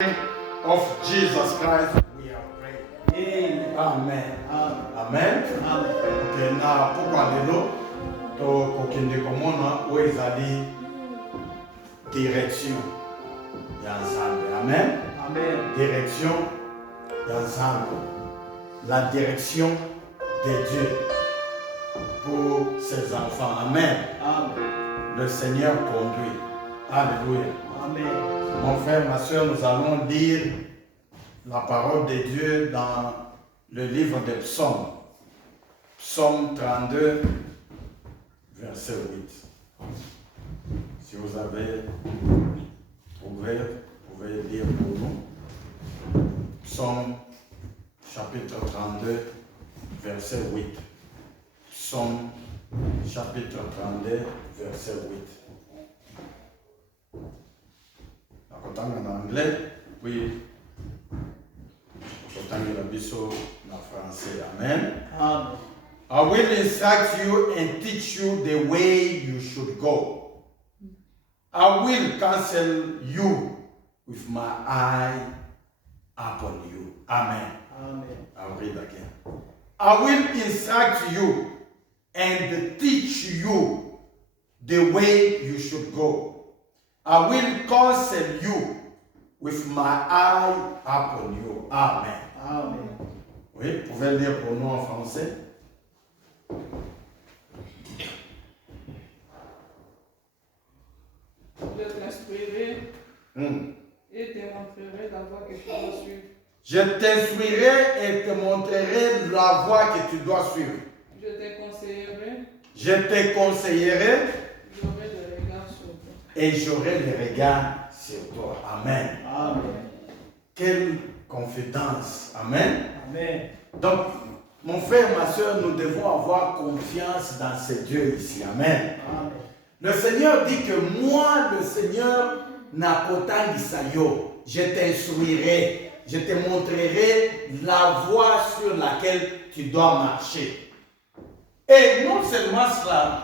Of Jesus Christ, we have prayed. Amen. Amen. Ok, na pourquoi lelo to kokende komona où ezali direction ya nzambe. Amen. Amen. Direction ya nzambe. La direction de Dieu pour ses enfants. Amen. Amen. Le Seigneur conduit. Alléluia. Amen. Mon frère, ma soeur, nous allons lire la parole de Dieu dans le livre des Psaumes. Psaume 32, verset 8. Si vous avez trouvé, vous pouvez lire pour nous. Psaume chapitre 32, verset 8. Psaume chapitre 32, verset 8. En anglais, puis en français. Amen. Amen. I will instruct you and teach you the way you should go. I will counsel you with my eye upon you. Amen. Amen. I'll read again. I will instruct you and teach you the way you should go. I will counsel you with my eye upon you. Amen. Amen. Oui, vous pouvez lire pour nous en français. Je t'instruirai et te montrerai la voie que tu dois suivre. Je t'instruirai et te montrerai la voie que tu dois suivre. Je te conseillerai. Je te conseillerai J'aurai le regard sur toi. et j'aurai le regard sur toi. Amen. Amen. Quelle confidence. Amen. Amen. Donc, mon frère, ma soeur, nous devons avoir confiance dans ce Dieu ici. Amen. Amen. Le Seigneur dit que moi, le Seigneur, je t'instruirai, je te montrerai la voie sur laquelle tu dois marcher. Et non seulement cela,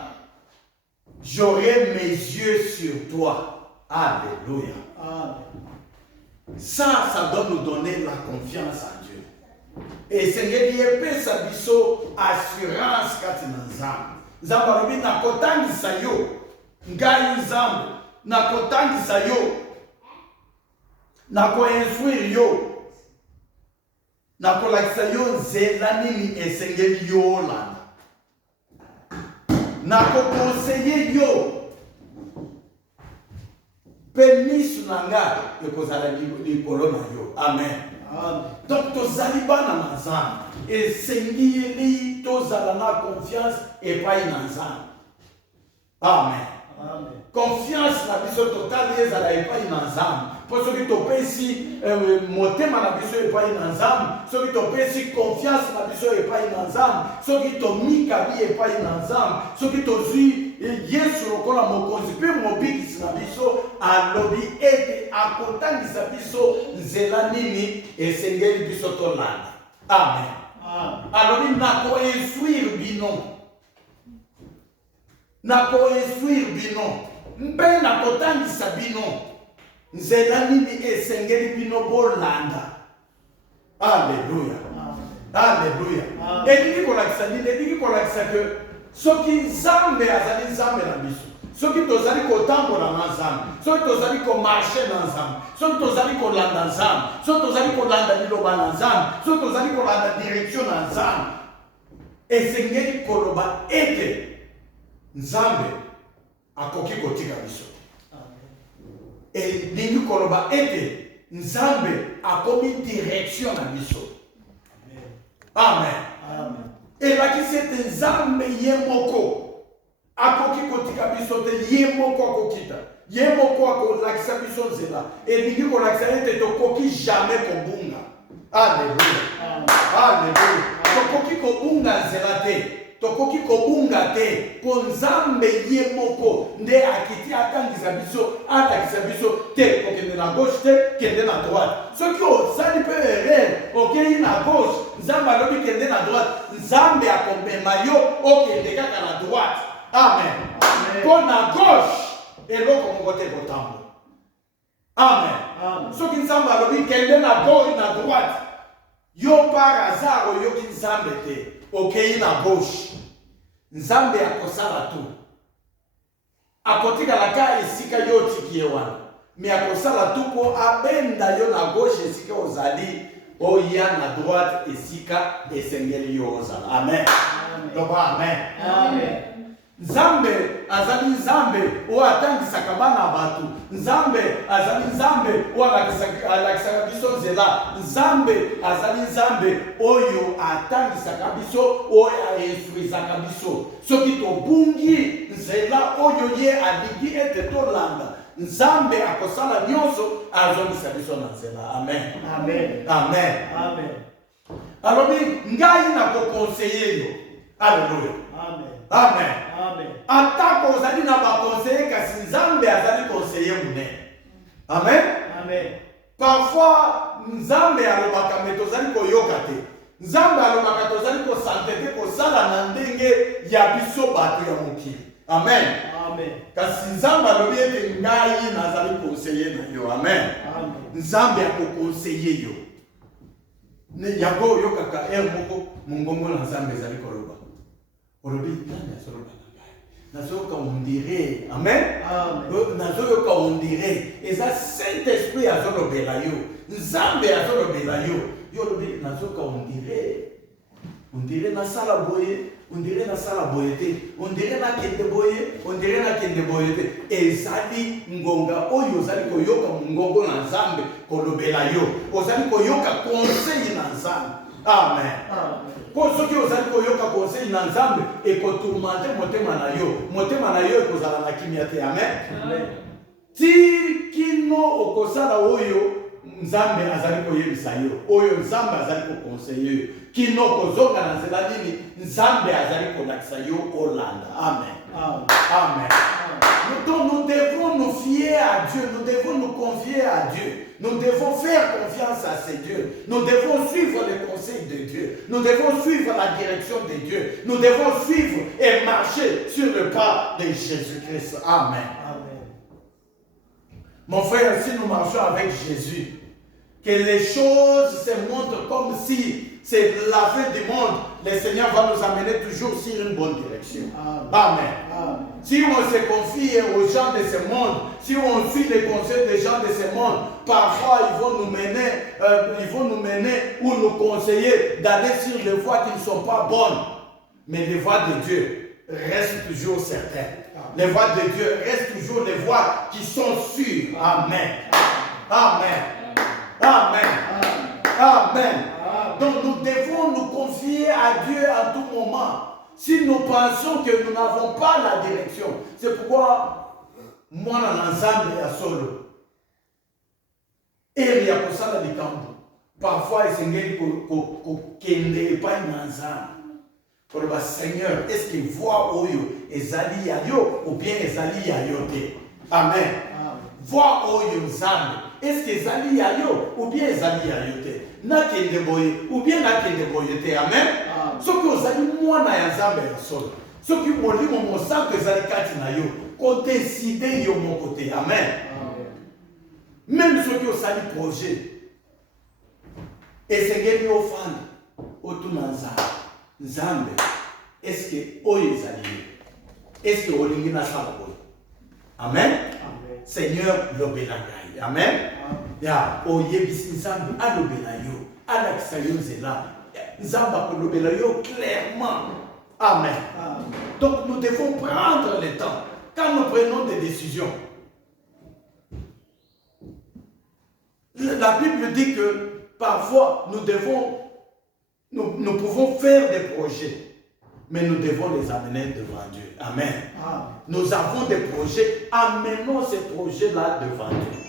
j'aurai mes yeux sur toi. Alléluia. Amen. Ça doit nous donner la confiance en Dieu. Et Seigneur, il y a sa biso assurance kati na nzambe. Nzambe alobi nakotangisa yo. Ngai nzambe nakotangisa yo. Nakoinstruire yo. Nakolakisa yo nzela nini esengeli yo olanda. Nakokonseye yo. Pe misu na nga ekozala likolo na yo. Amen. Amen. Donc tozali bana na nzambe esengeli tozala na confiance epai na nzambe. Amen. Amen. Confiance na biso totali ezala epai na nzambe mpo soki topesi motema na biso epai na nzambe, soki topesi confiance na biso epai na nzambe, soki tomikabi epai na nzambe, soki tozwi Yesu lokola mokonzi mpe mobikisi na biso, alobi ete akotangisa biso nzela nini esengeli biso tolanda. Amen. Alobi nakoinstruire bino. Nakoinstruire bino. Mpe nakotangisa bino nzela nini esengeli bino bolanda. Alléluia. Alléluia. Elingi kolakisa nini? Elingi kolakisa ke soki nzambe azali nzambe na biso, soki tozali kotambola na nzambe, soki tozali komarshe na nzambe, soki tozali kolanda nzambe, soki tozali kolanda liloba na nzambe, soki tozali kolanda direction na nzambe, esengeli koloba ete nzambe akoki kotika biso. Elingi koloba ete nzambe akomi direction na biso. Amen. Amen. Elakisi ete nzambe ye moko akoki kotika biso te, ye moko akokita, ye moko akolakisa biso nzela. Elingi kolakisa ete tokoki jamais kobunga. Alléluia. Alléluia. Tokoki kobunga nzela te. Tokoki kobunga te. Po nzambe ye moko nde akiti atangisa biso, atakisa biso te kokende na gauche te, kende na droite. Soki osali pe erreur, okei na gauche, nzambe alobi kende na droite, nzambe akomema yo okende kaka na droite. Amen. Po na gauche eloko moko te kotambola. Amen. Ce qui semble à l'objet, quelqu'un à gauche et à droite. Yo par hasard, yo qui semble te. Ok, il à gauche. Nzambe a kosala tout. A côté de la carte, ici, il y a tiki wana. Mais à kosala tout pour abenda yo na gauche, ici, ozali. Oh, il y a na droite, ici, et sengeli yo ozala. Amen. Amen. Amen. Nzambe azali nzambe o atangisaka bana batu. Nzambe azali nzambe o alakisaka biso nzela. Nzambe azali nzambe oyo atangisaka biso o ainstruisaka biso. Soki tobungi nzela oyo ye alingi ete tolanda, nzambe akosala nyonso azongisa biso na nzela. Amen. Amen. Amen. Amen. Alors ngai na kokonseye yo. Alléluia. Amen. Amen. Amen. Atako ozali na ba conseiller kasi nzambe azali conseiller munene. Amen. Amen. Parfois nzambe alobaka me tozali koyoka te. Nzambe alobaka tozali kosantete kosala na ndenge ya biso bato ya mokili. Amen. Amen. Kasi nzambe alobi ete ngai nazali conseiller na yo. Amen. Amen. Nzambe akoconseiller yo. Ne yango yokaka moko mungongo na nzambe ezali koloba. Olobi nani azoloba na ngai. Nazoyoka on dirait. Amen. Amen. Nazoyoka on dirait. Eza Saint-Esprit azolobela yo. Nzambe azolobela yo. Yo lobi nazoyoka on dirait. On dirait na sala boye. On dirait na sala boye te. On dirait na kende boye. On dirait na kende boye te. Ezali ngonga oyo ozali koyoka ngongo na nzambe kolobela yo. Ozali koyoka conseil na nzambe. Amen. Amen. Pour ceux qui osent koyoka conseil na nzambe et ko tourmenter motema na yo ekozala na kimia te. Amen. Ti kino okosala oyo nzambe azali koyebisa yo, oyo nzambe azali ko conseiller yo, kino kozonga na nzela nini nzambe azali kolakisa yo olanda. Amen. Amen. Amen. Donc nous devons nous fier à Dieu, nous devons nous confier à Dieu. Nous devons faire confiance à ces dieux. Nous devons suivre les conseils de Dieu. Nous devons suivre la direction de Dieu. Nous devons suivre et marcher sur le pas de Jésus-Christ. Amen. Amen. Mon frère, si nous marchons avec Jésus, que les choses se montrent comme si c'est la fin du monde, le Seigneur va nous amener toujours sur une bonne direction. Amen. Amen. Amen. Si on se confie aux gens de ce monde, si on suit les conseils des gens de ce monde, parfois ils vont nous mener ou nous conseiller d'aller sur les voies qui ne sont pas bonnes. Mais les voies de Dieu restent toujours certaines. Les voies de Dieu restent toujours les voies qui sont sûres. Amen. Amen. Amen. Amen. Donc nous devons nous confier à Dieu à tout moment. Si nous pensons que nous n'avons pas la direction, c'est pourquoi moi dans l'ensemble et à solo. Et il y a pour ça dans les camps. Parfois, il y a des pas pour le Seigneur, est-ce qu'il voit Oyo Ezali Yayo ou bien Ezali Yayote? Amen. Voit Oyo Nzambe. Est-ce que Ezali Yayo ou bien Ezali Yayote? Nakende boye ou bien nakende boyete. Amen. Ce que vous allez moi na Nzambe ya solo. Ce que vous voulez mon sang que Ezali kati na yo. Qu'on décide yo mon côté. Amen. Même ceux qui ont sali projet. Et c'est que vous faites autour de Nzambe. Est-ce que oyo ezali? Est-ce que olingi na sala boye? Amen. Seigneur lobela ngai. Amen. Ya oyebisi Nzambe alobela yo. Alakisa yo nzela. Nzambe akolobela yo clairement. Amen. Donc nous devons prendre le temps quand nous prenons des décisions. La Bible dit que parfois nous pouvons faire des projets, mais nous devons les amener devant Dieu. Amen. Nous avons des projets, amenons ces projets-là devant Dieu.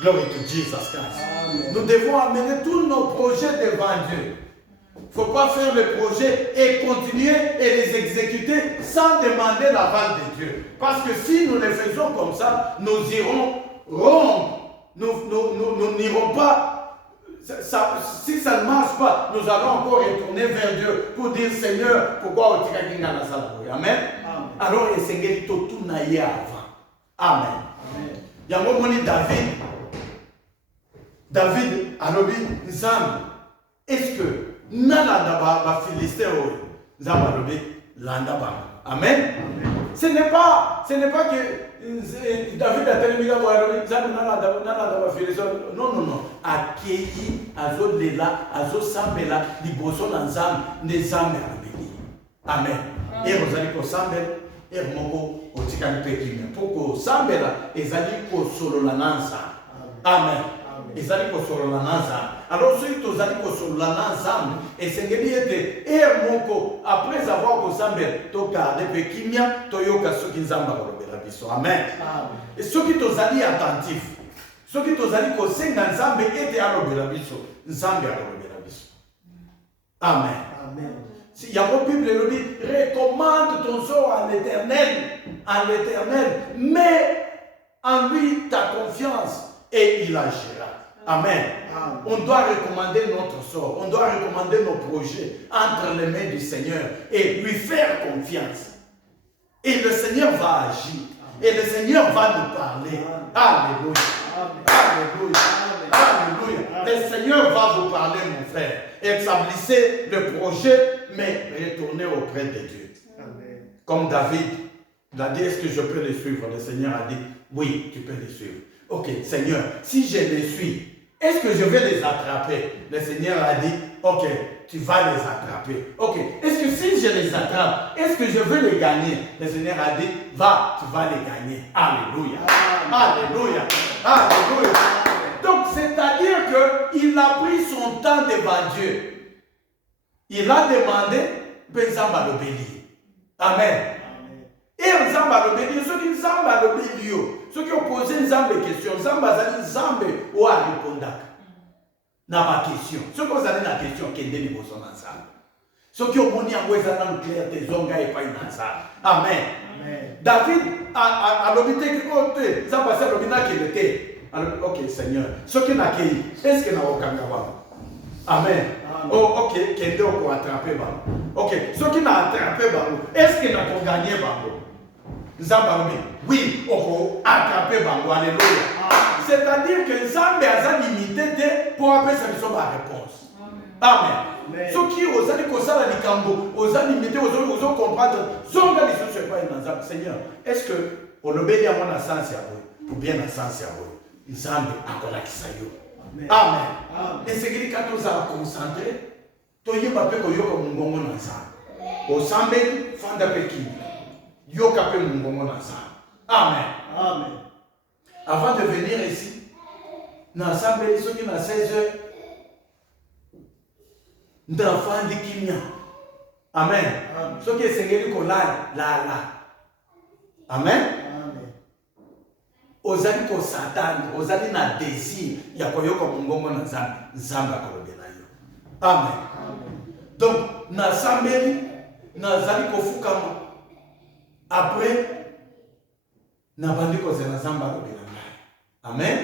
Glory to Jesus Christ. Amen. Nous devons amener tous nos projets devant Dieu. Il ne faut pas faire les projets et continuer et les exécuter sans demander l'aval de Dieu. Parce que si nous les faisons comme ça, nous irons rompre. Nous n'irons pas. Si ça ne marche pas, nous allons encore retourner vers Dieu pour dire Seigneur, pourquoi on t'a dit dans la salle? Amen. Alors, le Seigneur tout naïe avant. Amen. yango moni David alobi nzambe est-ce que nalanda ba Philistin oyo nzambe alobi landa bango. Amen. Ce n'est pas que David a tellement non. Accueilli, azo lela, azo sambela, liboso na nzambe, ne nzambe alobeli. Amen. Et rozali ko sambela, et moko otikali pekimia. Poko sambela, ezali ko solola na nzambe. Amen. Ezali ko solola na nzambe. Alors ceux qui ozali ko solola na nzambe, esengeli ete et moko après avoir ko sambela, to garder pekimia, to yoka soki nzambe alobela biso. Amen. Et ceux qui ozali attentif. Ce qui tozali ko senga nzambe ete alobela biso, nzambe alobela biso. Amen. Amen. Si la Bible le dit, recommande ton sort à l'Éternel, mets en lui ta confiance et il agira. Amen. Amen. On doit recommander notre sort, on doit recommander nos projets entre les mains du Seigneur et lui faire confiance. Et le Seigneur va agir. Et le Seigneur va nous parler. Alléluia. Alléluia. Alléluia. Le Seigneur va vous parler, mon frère. Établissez le projet, mais retournez auprès de Dieu. Amen. Comme David, il a dit, est-ce que je peux les suivre? Le Seigneur a dit, oui, tu peux les suivre. Ok, Seigneur, si je les suis, est-ce que je vais les attraper? Le Seigneur a dit, ok, tu vas les attraper. Ok, est-ce que si je les attrape, est-ce que je veux les gagner? Le Seigneur a dit, va, tu vas les gagner. Alléluia. Alléluia. Alléluia. Donc, c'est-à-dire qu'il a pris son temps devant Dieu. Il a demandé, Nzamba l'obéir. Amen. Et Nzamba l'obéir, ceux qui Nzamba l'obéir, ceux qui ont posé Nzamba question, Nzamba zali Nzamba ou a répondu. Na ma question. Ceux qui ont posé la question, qui est délibéré sur Nzamba. Ceux qui ont monté en voisin dans le clair, des zonga et pas une Nzamba. Amen. David a l'obéité qui compte. Nzamba c'est l'obéité qui était. Ok, Seigneur. Ceux qui n'ont pas est-ce qu'il y a aucun gabon? Amen. Oh, ok, qui ont attrapé Bango. Ok, ceux qui n'ont attrapé Bango, est-ce qu'ils n'ont pas gagné Bango? Nzamba, oui, on a attrapé Bango. Alléluia. C'est-à-dire que Nzamba a limité pour appeler sa mission la réponse. Amen. Ceux qui osent aller comme ça, les cambo, osent limiter, osent comprendre, sont dans les choses pas une Nzamba. Seigneur, est-ce que on obéit à mon sens ou bien à sens à vous? Nzambe akolakisa yo. Amen. Et c'est que quand on s'est concentré, toyeba pe ko yoka mungongo na nzambe. Osambeli fanda pe ki. Yoka pe mungongo na nzambe. Amen. Amen. Avant de venir ici, na nzambe soki na 16h ndafandi kimia. Amen. Soki esengeli ko la. Amen. Ozali ko Satan, ozali na désir ya koyoka mungongo na nzambe akolobela yo. Amen. Donc na sambeli nazali ko fukama. Après na bandi ko zela nzambe akolobela ngai. Amen.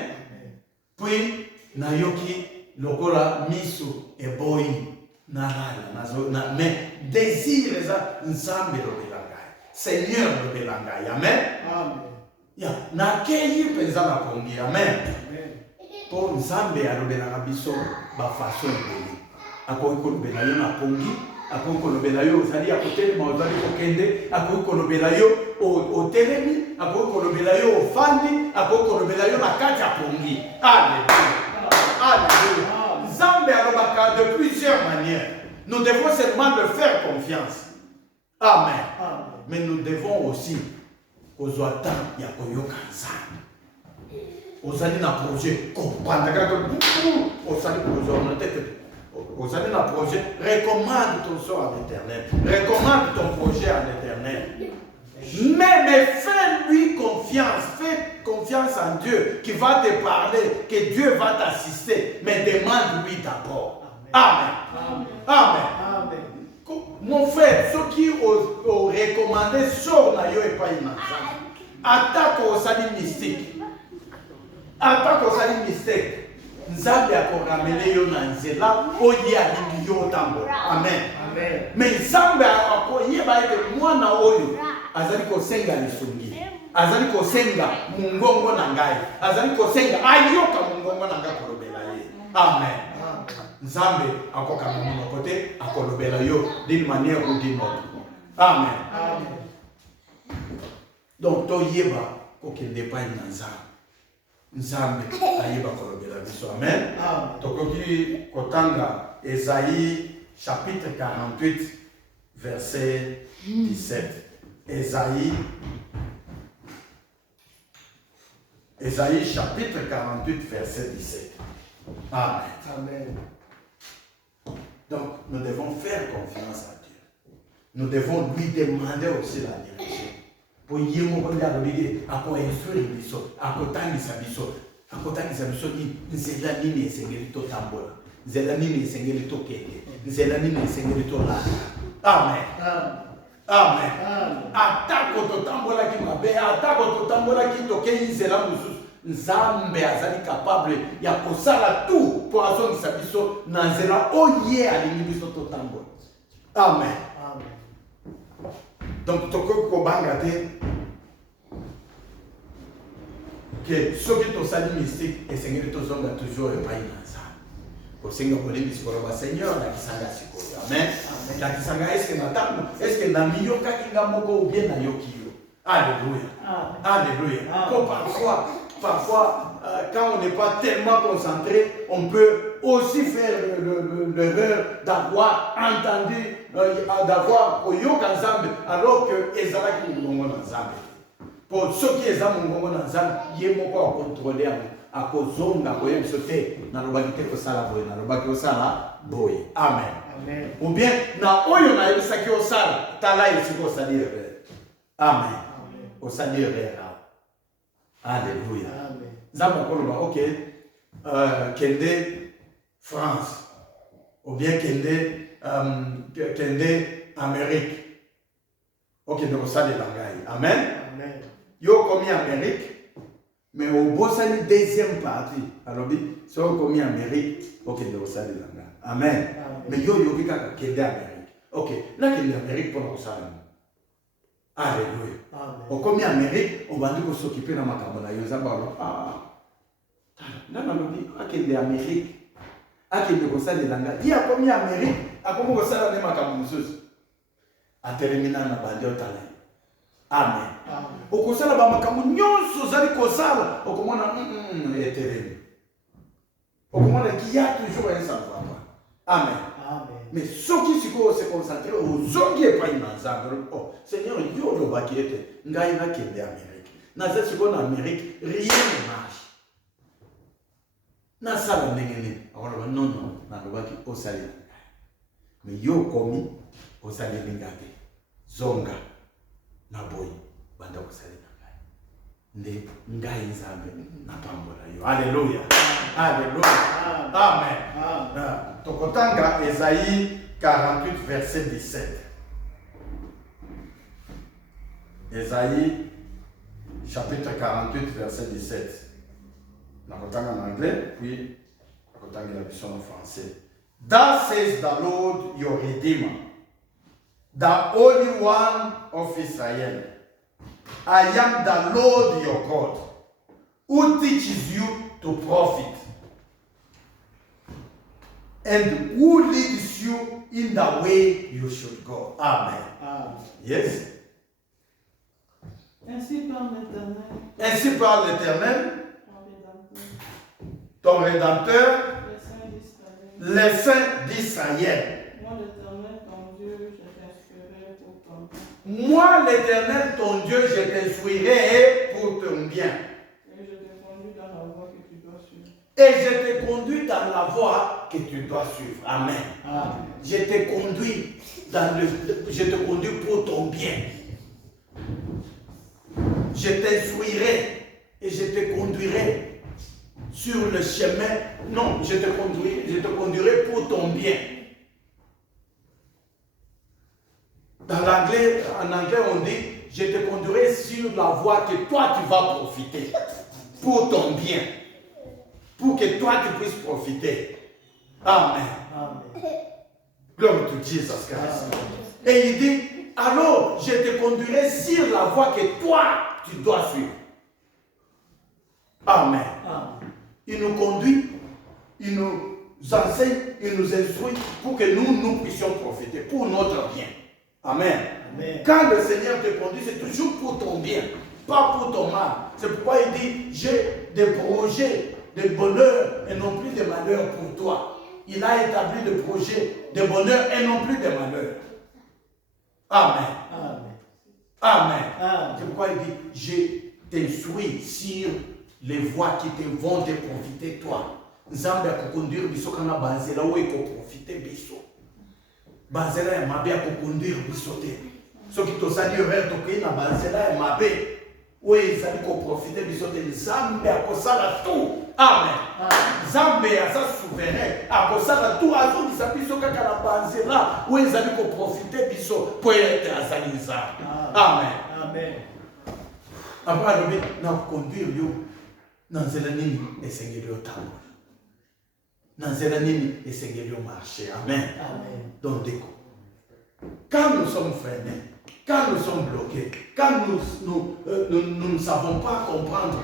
Puis na yoki lokola miso eboyi na mais désir eza nzambe lobela ngai. Seigneur lobela ngai. Amen. Amen. Na keyi penza na pongi. Amen. Pour Nzambe alobela biso ba façon ebele. Akoki kolobela yo na pongi, akoki kolobela yo ozali ya kotelema ozali kokende, akoki kolobela yo otelemi, akoki kolobela yo ofandi, akoki kolobela yo na kati ya pongi. Alléluia. Alléluia. Nzambe alobaka de plusieurs manières. Nous devons seulement le faire confiance. Amen. Mais nous devons aussi ozwata ya koyoka nzambe. Ozali na projet comprendre ozali projet na tête. Ozali na projet, recommande ton sort à l'Éternel. Recommande ton projet à l'Éternel. Mais fais-lui confiance. Fais confiance en Dieu qui va te parler, que Dieu va t'assister. Mais demande-lui d'abord. Amen. Amen. Amen. Mon frère, ceux qui ont recommandé sort na yo et pas une attaque au salut mystique. Attaque au salut mystique. Nzambe akoramene yo na nzela oye alingi yo tambo. Amen. Mais Nzambe akoyeba ete mwana oyo azali kosenga lisongi. azali kosenga mungongo na ngai azali kosenga ayoka mungongo na ngai kolobela ye amen nzambe akoka na côté akolobela yo d'une manière ou d'une autre amen donc to yeba kokende pa na nzambe ayeba kolobela biso amen tokoki kotanga Esaïe chapitre 48 verset 17 Esaïe chapitre 48 verset 17 amen. Donc nous devons faire confiance à Dieu, nous devons lui demander aussi la direction pour yemo konda lobige ako instruire biso akotangisa biso nzela nini esengeli to tambola nzela nini esengeli to kende nzela nini esengeli to la amen amen atako to tambola ki mabe atako to tambola ki to ke nzela mususu nzambe azali capable ya kosala tout pour azongisa biso na nzela oye alingi biso to tambola amen donc tokoki kobanga te que soki tosali mystique esengeli tozonga toujours epai na nzambe kosenga kolembi sikolo baseigneur nakisanga sikoyo amen nakisanga eske na ntango eske namiyokaki nga moko ou bien nayoki yo alléluia alléluia ko parfois quand on n'est pas tellement concentré on peut aussi faire l'erreur d'avoir entendu d'avoir koyoka nzambe alors que ezalaki mongongo na nzambe pour ceux qui eza mongongo na nzambe ye moko akontrole yango akozonga koyebiso te nalobaki te kosala boye nalobaki osala boye amen ou bien na oyo nayebisaki osala tala esika osali erreur amen osali erreur alléluia nzambe akoloba ok kende France ou bien kende Amérique okende kosalela ngai amen yo komi Amérique mais au bosani deuxième partie alobi so komi Amérique okende kosalela ngai amen mais yo yoki kaka kende Amérique ok nakende Amérique mpona kosala alléluia okomi Amérique obandi kosokipe na makambo na yo nzambe aloba nana lobi akende Amérique akende kosalela ngai ye akomi Amérique akomi kosala nde makambo mosusu atelemina na bandi otala amen okosala bamakambo nyonso ozali kosala okomona etelemi okomona kiya toujours esanzama amen mais soki sikoyo se concentre ozongi epai na nzambe seigneur yo olobaki ete ngai nakende Amérique naza sikoyo na Amérique rien ne marche nasala ndenge nini akoloba non nalobaki osalela ngai mais yo komi osaleli ngai te zonga na boyi banda kosalela ngai nde ngai nzambe napambola yo alléluia alléluia amen tokotanga Esaïe 48 verset 17 Esaïe chapitre 48 verset 17 nakotanga en anglais puis nakotanga la version en français. Thus says the Lord your Redeemer, the Holy One of Israel. I am the Lord your God, who teaches you to profit, and who leads you in the way you should go. Amen. Yes. Ainsi parle l'Éternel. Ainsi parle l'Éternel, ton Rédempteur, les saints d'Israël. Moi, l'Éternel, ton Dieu, je t'instruirai pour ton bien. Et je te conduis dans la voie que tu dois suivre. Et je te conduis dans la voie que tu dois suivre. Amen. Je te conduis pour ton bien. Je t'instruirai et je te conduirai sur le chemin. Non, je te conduirai pour ton bien. En anglais, on dit, je te conduirai sur la voie que toi tu vas profiter. Pour ton bien. Pour que toi tu puisses profiter. Amen. Glory to Jesus Christ. Et il dit, alors je te conduirai sur la voie que toi tu dois suivre. Amen. Il nous conduit, il nous enseigne, il nous instruit pour que nous puissions profiter, pour notre bien. Amen. Amen. Quand le Seigneur te conduit, c'est toujours pour ton bien, pas pour ton mal. C'est pourquoi il dit, j'ai des projets de bonheur et non plus de malheur pour toi. Il a établi des projets de bonheur et non plus de malheur. Amen. Amen. Amen. Amen. C'est pourquoi il dit, je t'instruis sur les voies qui te vont te profiter toi. Nzambe a conduire biso kana banzela où il faut profiter biso. Banzela ya mabe a conduire biso te. Ce qui tosali erreur toke na banzela ya mabe où il s'ali ko profiter biso te. Nzambe a kosala tout. Amen. Nzambe a sa souverain a kosala tout azo ki sa biso kaka na banzela où il s'ali ko profiter biso pour être azali nzambe. Amen. Amen. Après alobi na conduire yo na nzela nini esengeli otambola. Na nzela nini esengeli marcher. Amen. Amen. Donc déco. Quand nous sommes freinés, quand nous sommes bloqués, quand nous ne savons pas comprendre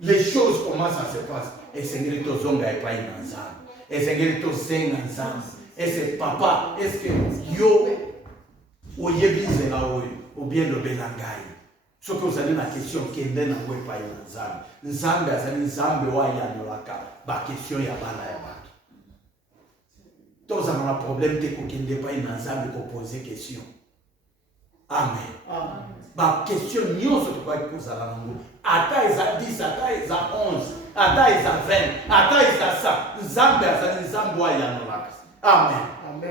les choses, comment ça se passe, esengeli tozonga epai na nzambe, esengeli tozenga nzambe. Est-ce papa, est-ce que yo oyebi nzela oyo ou bien lobela ngai? Ce que vous avez la question qui est dans le pays Nzambe. Nzambe azali Nzambe wa yanolaka ba question ya bana ya bato. Tous avons un problème de ko kende pa Nzambe ko poser question. Amen. Amen. Ba question nyonso to ba kozala nango. Ata eza 10, ata eza 11, ata eza 20, ata eza 100. Nzambe azali Nzambe wa yanolaka. Amen.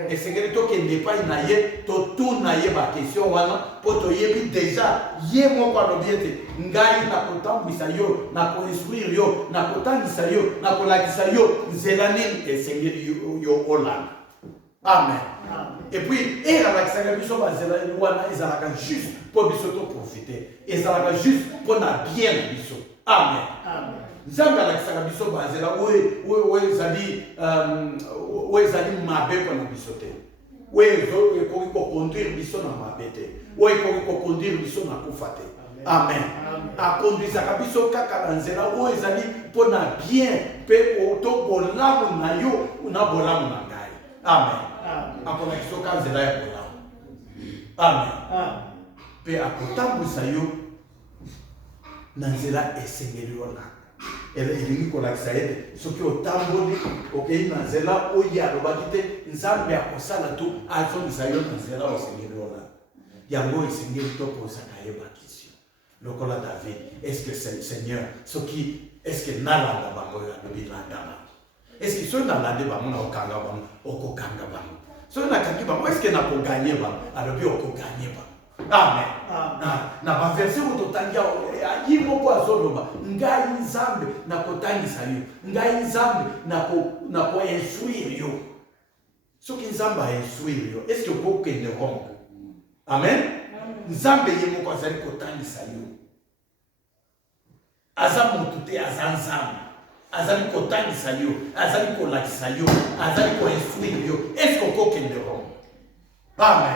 Et c'est que toi qui n'es pas naïe, to tout naïe ba question wana, pour to yebi déjà yé mo kwa lobiete, ngai na kotambisa yo, na ko instruire yo, na kotangisa yo, na ko lakisa yo, nzelani et seigneur yo ola. Amen. Et puis la lakisa biso ba zelani wana ezalaka juste pour biso to profiter, ezalaka juste pour na bien biso. Amen. Amen. Nzambe alakisaka biso bazela oyo ezali mabe mpona biso te, oyo ekoki koconduire biso na mabe te, oyo ekoki koconduire biso na kufa te. Amen. Akondwisaka biso kaka na nzela oyo ezali mpona bien mpe to bolamu na yo na bolamu na ngai. Amen. Akolakisa biso ka nzela ya bolamu. Amen. Mpe akotambwisa yo na nzela esengeli olanda. Elingi kolakisa ete soki otamboli okei na nzela oyo alobaki te nzambe akosala tu azongisa yo na nzela osengeli olanda. Yango esengeli topozaka ye bakisio lokola David. Est-ce que Seigneur soki est-ce que nalanda bango oyo alobi landa bango? Est-ce que soki nalande bango na okanga bango okokanga bango? Soki nakangi bango est-ce que nakoganye bango? Alobi okoganye bango. Amen. Na ba verset où totangia yi moko azoloba ngai nzambe na kotangisa yo, ngai nzambe na ko instruire yo. Soki nzambe a instruire yo, est-ce que vous kende rongo? Amen. Nzambe ye moko azali kotangisa yo. Aza mutu te aza nzambe. Azali kotangisa yo, azali kolakisa yo, azali ko instruire yo. Est-ce que vous kende rongo? Amen.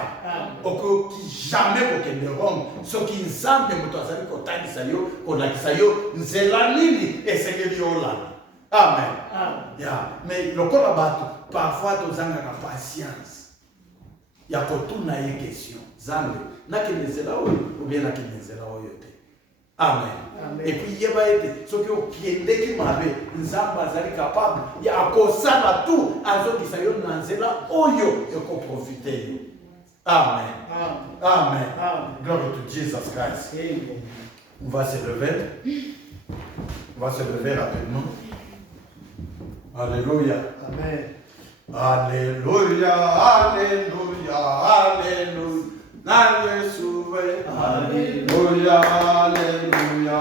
Oko ki jamais kokende rongo soki nzambe moto azali kotangisa yo kolakisa yo nzela nini esengeli olanda. Amen. Yeah. Mais lokola bato parfois tozangaka patience ya kotuna ye question nzambe nakende nzela oyo ou bien nakende nzela oyo te. Amen. Et puis yeba ete soki okendeki mabe nzambe azali capable ya kosala tout azokisa yo na nzela oyo ekoprofite yo. Amen. Amen. Glory to Jesus Christ. Amen. On va se lever. On va se lever rapidement. Alléluia. Amen. Alléluia. Alléluia. Alléluia. Alléluia. Alléluia. Alléluia.